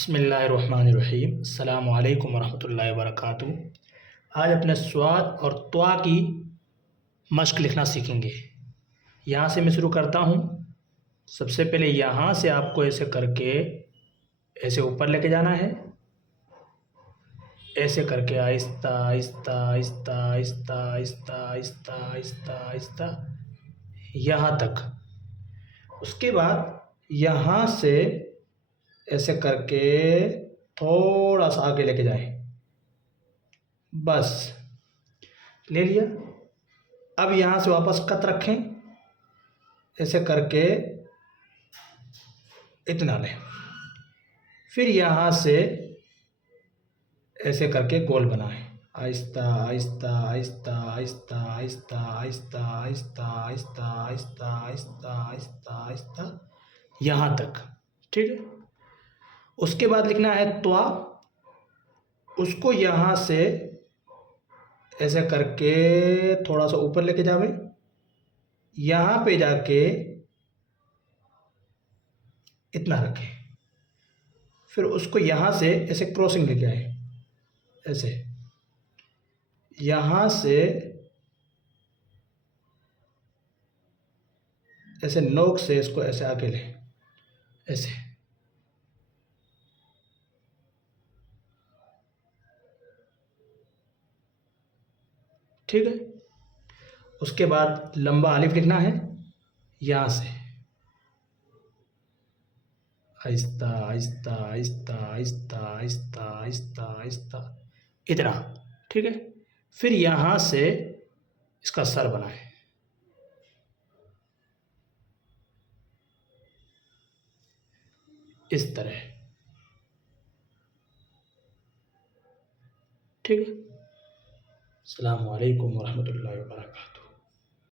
बिस्मिल्लाहिर्रहमानिर्रहीम। अस्सलामु अलैकुम वरहमतुल्लाहि वबरकातुहू। आज अपने स्वाद और त्वा की मश्क लिखना सीखेंगे। यहाँ से मैं शुरू करता हूँ। सबसे पहले यहाँ से आपको ऐसे करके ऐसे ऊपर लेके जाना है, ऐसे करके आहिस्ता आहिस्ता आहिस्ता आहिस्ता आहिस्ता आहिस्ता आहिस्ता आहिस्ता यहाँ तक। उसके बाद यहाँ से ऐसे करके थोड़ा सा आगे लेके जाएं, बस ले लिया। अब यहाँ से वापस कत रखें, ऐसे करके इतना लें। फिर यहाँ से ऐसे करके गोल बनाएं, आहिस्ता आहिस्ता आहिस्ता आहिस्ता आहिस्ता आहिस्ता आहिस्ता आहिस्ता आहिस्ता आहिस्ता आहिस्ता आहिस्ता यहाँ तक। ठीक है। उसके बाद लिखना है त्वा। उसको यहाँ से ऐसे करके थोड़ा सा ऊपर लेके जावे, यहाँ पे जाके इतना रखें। फिर उसको यहाँ से ऐसे क्रॉसिंग लेके आए, ऐसे यहाँ से ऐसे नोक से इसको ऐसे आगे लें, ऐसे। ठीक है। उसके बाद लंबा अलिफ लिखना है, यहाँ से आहिस्ता आहिस्ता आहिस्ता आहिस्ता आहिस्ता आहिस्ता आहिस्ता इतना। ठीक है। फिर यहाँ से इसका सर बनाएं, इस तरह। ठीक है। अस्सलामु अलैकुम वरहमतुल्लाहि वबरकातुहू।